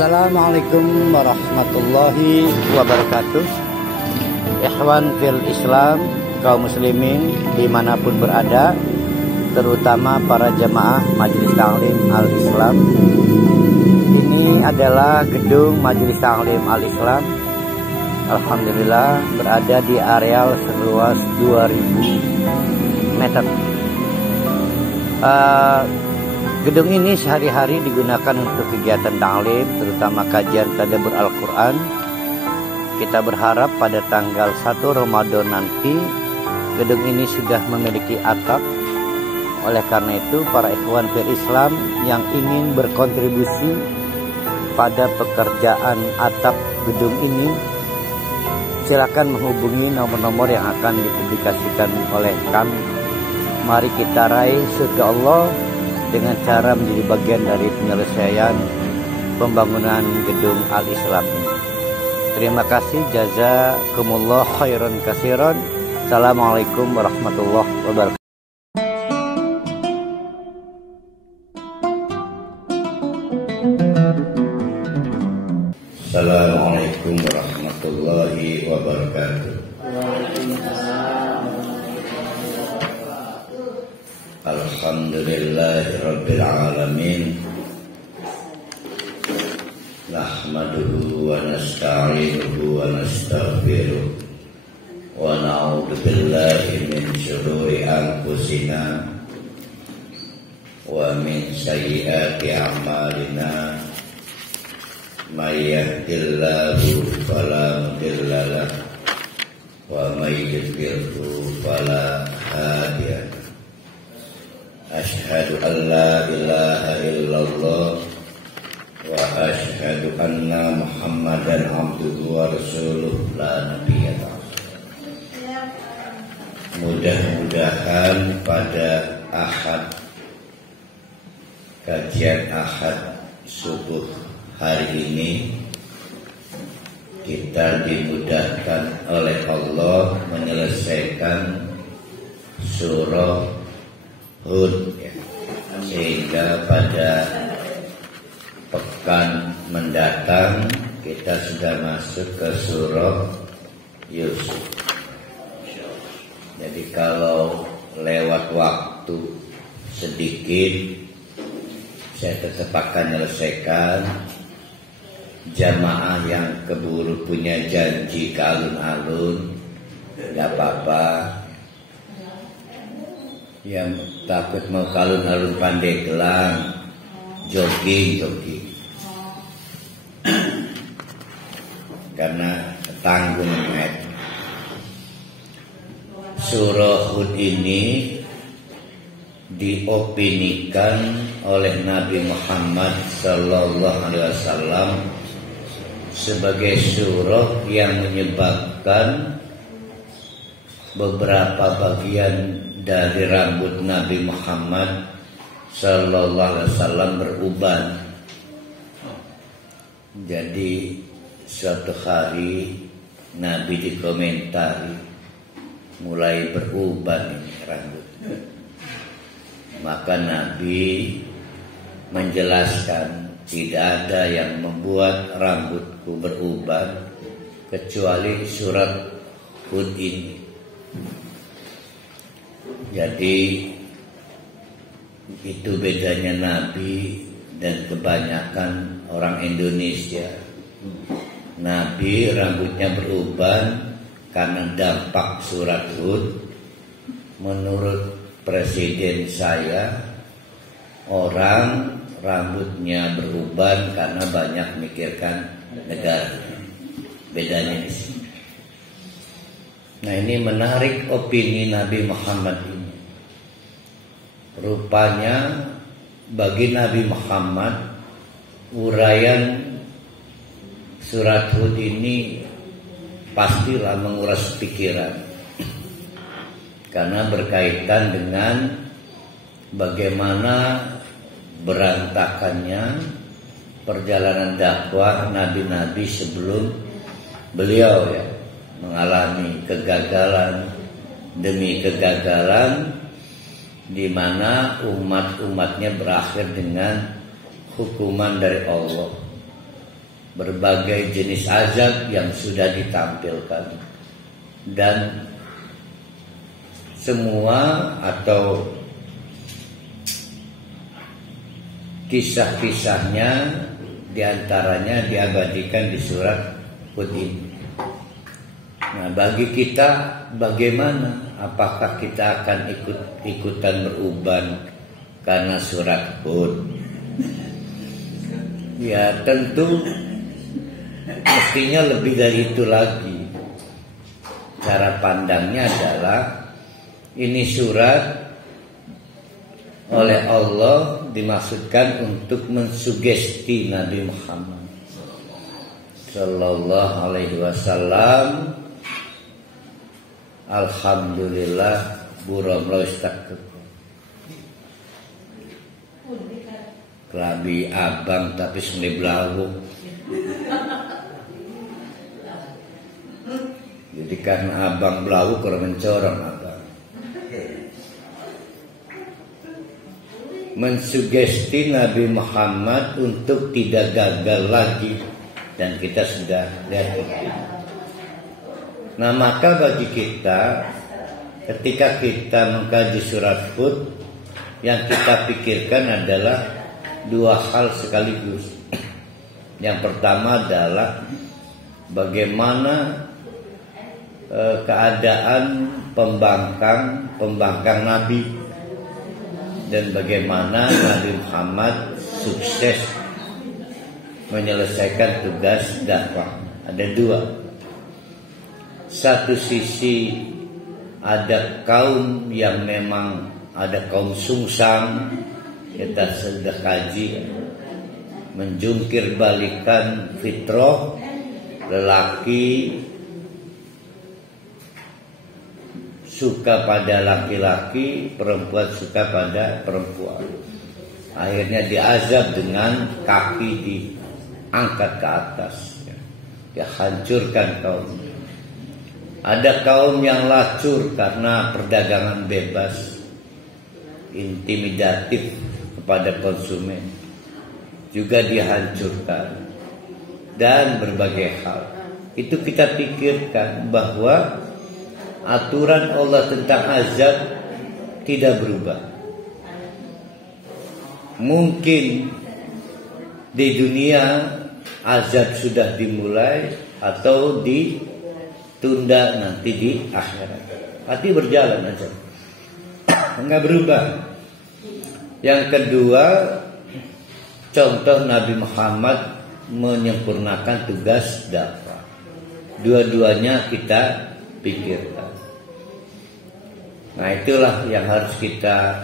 Assalamualaikum warahmatullahi wabarakatuh. Ikhwan fil Islam, kaum muslimin dimanapun berada, terutama para jamaah Majelis Ta'lim Al-Islam. Ini adalah gedung Majelis Ta'lim Al-Islam. Alhamdulillah berada di areal seluas 2000 meter. Gedung ini sehari-hari digunakan untuk kegiatan ta'lim, terutama kajian tadabbur Al-Quran. Kita berharap pada tanggal 1 Ramadan nanti gedung ini sudah memiliki atap. Oleh karena itu, para ikhwan fil Islam yang ingin berkontribusi pada pekerjaan atap gedung ini, silakan menghubungi nomor-nomor yang akan dipublikasikan oleh kami. Mari kita raih surga Allah dengan cara menjadi bagian dari penyelesaian pembangunan gedung Al-Islam ini. Terima kasih, jazakumullah khairan katsiran. Assalamualaikum warahmatullahi wabarakatuh. Assalamualaikum warahmatullahi wabarakatuh. Alhamdulillahirabbil alamin. Nahmaduhu wa nasta'inuhu wa nastaghfiruh wa na'udzu billahi min shururi anfusina wa min sayyiati a'malina. May yahdihillahu fala mudilla lahu wa may yudlilhu fala hadiya lahu. Asyhadu an la ilaha illallah wa asyhadu anna Muhammadan abduhu wa rasuluh la nabiyya ba'dahu. Mudah-mudahan pada Ahad, kajian Ahad subuh hari ini, kita dimudahkan oleh Allah menyelesaikan surah Hud, sehingga pada pekan mendatang kita sudah masuk ke surah Yusuf. Jadi kalau lewat waktu sedikit, saya tetap akan menyelesaikan. Jamaah yang keburu punya janji ke alun-alun, gak apa-apa. Yang takut mau ke alun-alun Pandeglang, jogging. Karena tanggung. Surah Hud ini diopinikan oleh Nabi Muhammad sallallahu alaihi wasallam sebagai surah yang menyebabkan beberapa bagian dari rambut Nabi Muhammad sallallahu alaihi wasallam beruban. Jadi suatu hari Nabi dikomentari mulai beruban ini rambut. Maka Nabi menjelaskan tidak ada yang membuat rambutku beruban kecuali surat Hud ini. Jadi itu bedanya Nabi dan kebanyakan orang Indonesia. Nabi rambutnya beruban karena dampak surat Hud. Menurut presiden saya, orang rambutnya beruban karena banyak mikirkan negara. Bedanya di sini. Nah, ini menarik opini Nabi Muhammad ini. Rupanya bagi Nabi Muhammad, uraian surat Hud ini pastilah menguras pikiran, karena berkaitan dengan bagaimana berantakannya perjalanan dakwah nabi-nabi sebelum beliau mengalami kegagalan demi kegagalan, di mana umat-umatnya berakhir dengan hukuman dari Allah. berbagai jenis azab yang sudah ditampilkan, dan semua atau kisah-kisahnya diantaranya diabadikan di surat Hud ini. Nah, bagi kita bagaimana? Apakah kita akan ikut-ikutan beruban karena surat Hud? Ya tentu mestinya lebih dari itu lagi. Cara pandangnya adalah ini surat oleh Allah dimaksudkan untuk mensugesti Nabi Muhammad Sallallahu Alaihi Wasallam. Alhamdulillah buram loistak kelabi abang tapi seni belawu. Jadi karena abang belawu kurang mencorong abang. Mensugesti Nabi Muhammad untuk tidak gagal lagi, dan kita sudah lihat itu. Nah, maka bagi kita ketika kita mengkaji surat Hud, yang kita pikirkan adalah dua hal sekaligus. Yang pertama adalah bagaimana keadaan pembangkang Nabi, dan bagaimana Nabi Muhammad sukses menyelesaikan tugas dakwah. Ada dua. Satu sisi ada kaum yang memang ada kaum sungsang, kita sudah kaji, menjungkir balikan fitrah, lelaki suka pada laki-laki, perempuan suka pada perempuan. Akhirnya diazab dengan kaki diangkat ke atas, dihancurkan kaum. Ada kaum yang lacur karena perdagangan bebas, intimidatif kepada konsumen, juga dihancurkan, dan berbagai hal. Itu kita pikirkan bahwa aturan Allah tentang azab tidak berubah. Mungkin di dunia azab sudah dimulai atau ditunda nanti di akhirat. Tapi berjalan aja, enggak berubah. Yang kedua, contoh Nabi Muhammad menyempurnakan tugas dakwah. Dua-duanya kita pikirkan. Nah, itulah yang harus kita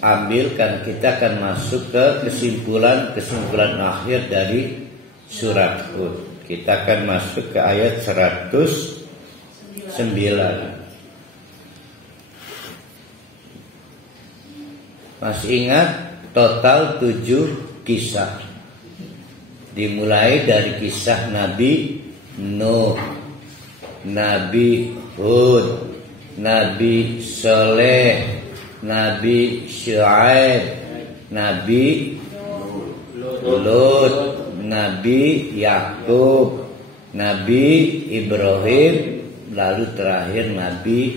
ambil, karena kita akan masuk ke kesimpulan akhir dari surat Hud. Kita akan masuk ke ayat 109. Masih ingat total 7 kisah. Dimulai dari kisah Nabi Nuh, Nabi Hud, Nabi Saleh, Nabi Syuaib, Nabi Lut, Nabi Yakub, Nabi Ibrahim, lalu terakhir Nabi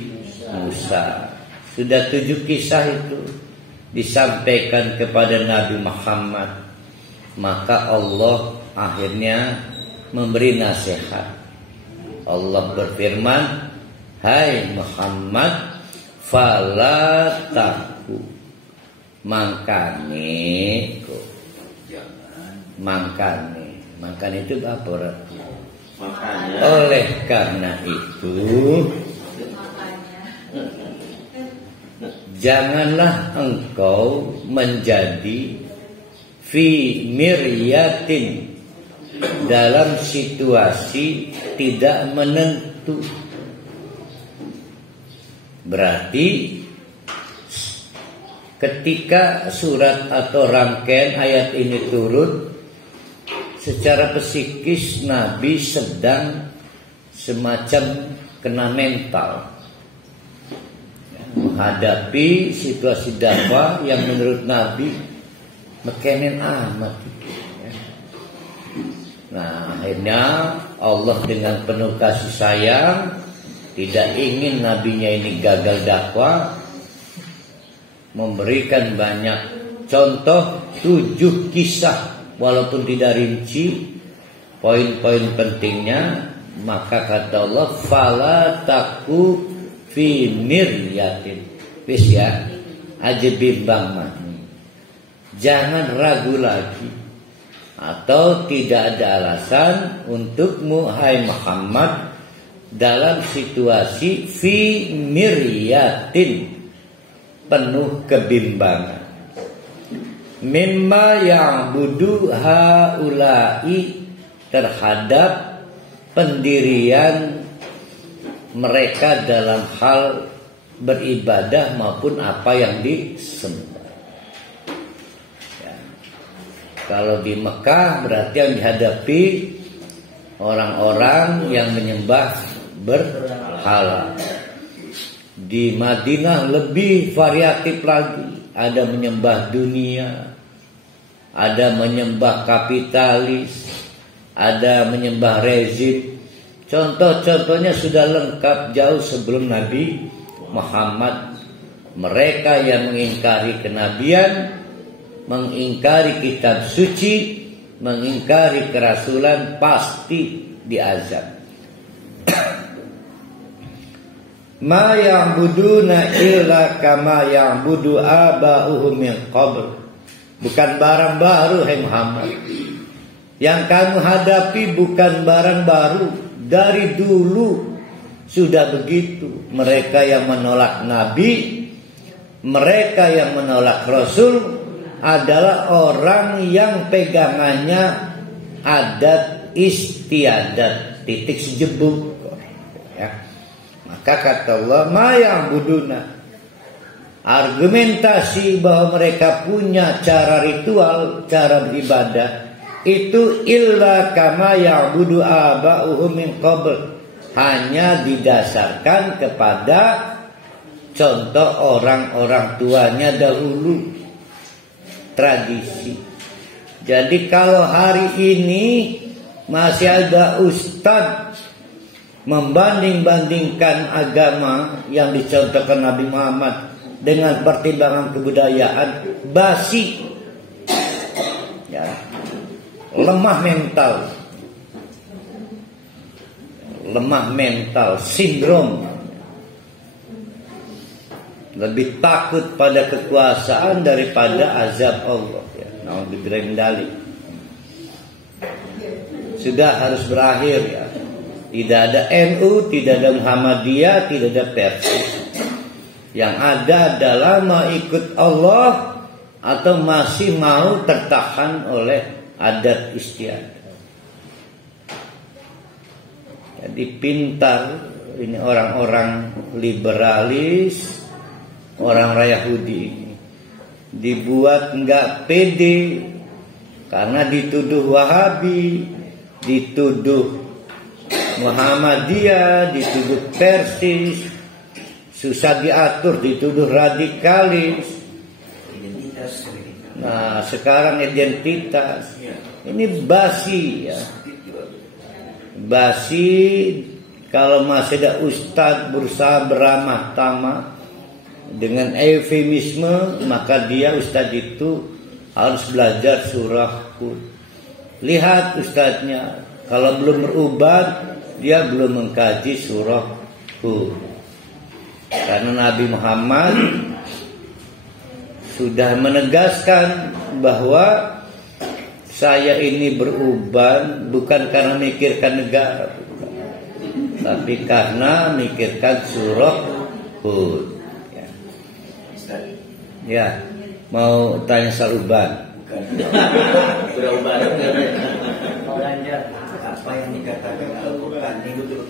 Musa. Sudah 7 kisah itu disampaikan kepada Nabi Muhammad. Maka Allah akhirnya memberi nasihat. Allah berfirman, "Hai Muhammad, fala taku." Mangkane itu apa artinya? Oleh karena itu, janganlah engkau menjadi fi miryatin, dalam situasi tidak menentu. Berarti ketika surat atau rangkaian ayat ini turun, secara psikis Nabi sedang semacam kena mental menghadapi situasi dakwah yang menurut Nabi mekenen amat. Nah, akhirnya Allah dengan penuh kasih sayang, tidak ingin nabinya ini gagal dakwah, memberikan banyak contoh, 7 kisah walaupun tidak rinci poin-poin pentingnya. Maka kata Allah, fala taku fi miryatin. Wis ya, aja bimbang mah. Jangan ragu lagi atau tidak ada alasan untukmu hai Muhammad dalam situasi fi miryatin, penuh kebimbangan, mimma ya'budu haula'i, terhadap pendirian mereka dalam hal beribadah maupun apa yang disembah. Ya. Kalau di Mekah berarti yang dihadapi orang-orang yang menyembah berhala. Di Madinah lebih variatif lagi, ada menyembah dunia, ada menyembah kapitalis, ada menyembah rezim. Contoh-contohnya sudah lengkap jauh sebelum Nabi Muhammad. Mereka yang mengingkari kenabian, mengingkari kitab suci, mengingkari kerasulan, pasti diazab. Ma ya'buduna illa kama ya'budu aba'uhum min qabl. Bukan barang baru hai Muhammad. Yang kamu hadapi bukan barang baru, dari dulu sudah begitu. Mereka yang menolak nabi, mereka yang menolak rasul adalah orang yang pegangannya adat istiadat, titik sejebuk. Ya. Maka kata Allah, ma ya'buduna, argumentasi bahwa mereka punya cara ritual, cara beribadah itu illa kama ya'budu aba'uhum min qabl, hanya didasarkan kepada contoh orang-orang tuanya dahulu, tradisi. Jadi kalau hari ini masih ada ustadz membanding-bandingkan agama yang dicontohkan Nabi Muhammad dengan pertimbangan kebudayaan, basi, ya, lemah mental, sindrom, lebih takut pada kekuasaan daripada azab Allah. Ya, naudzubillah. Sudah harus berakhir ya. Tidak ada NU, tidak ada Muhammadiyah, tidak ada Persis. Yang ada adalah mau ikut Allah atau masih mau tertahan oleh adat istiadat. Jadi pintar ini orang-orang liberalis, orang Yahudi ini dibuat enggak pede karena dituduh Wahabi, dituduh Muhammadiyah, dituduh Persis, susah diatur, dituduh radikalis. Nah, sekarang identitas ini basi ya. Basi kalau masih ada ustadz berusaha beramah tamah dengan eufemisme, maka dia ustadz itu harus belajar surah Hud. Lihat ustadznya, kalau belum berubah dia belum mengkaji surah Hud. Karena Nabi Muhammad sudah menegaskan bahwa saya ini beruban bukan karena mikirkan negara, tapi karena mikirkan surah Hud. Ya, mau tanya soal uban. Sudah uban. Apa yang dikatakan Al-Quran ini betul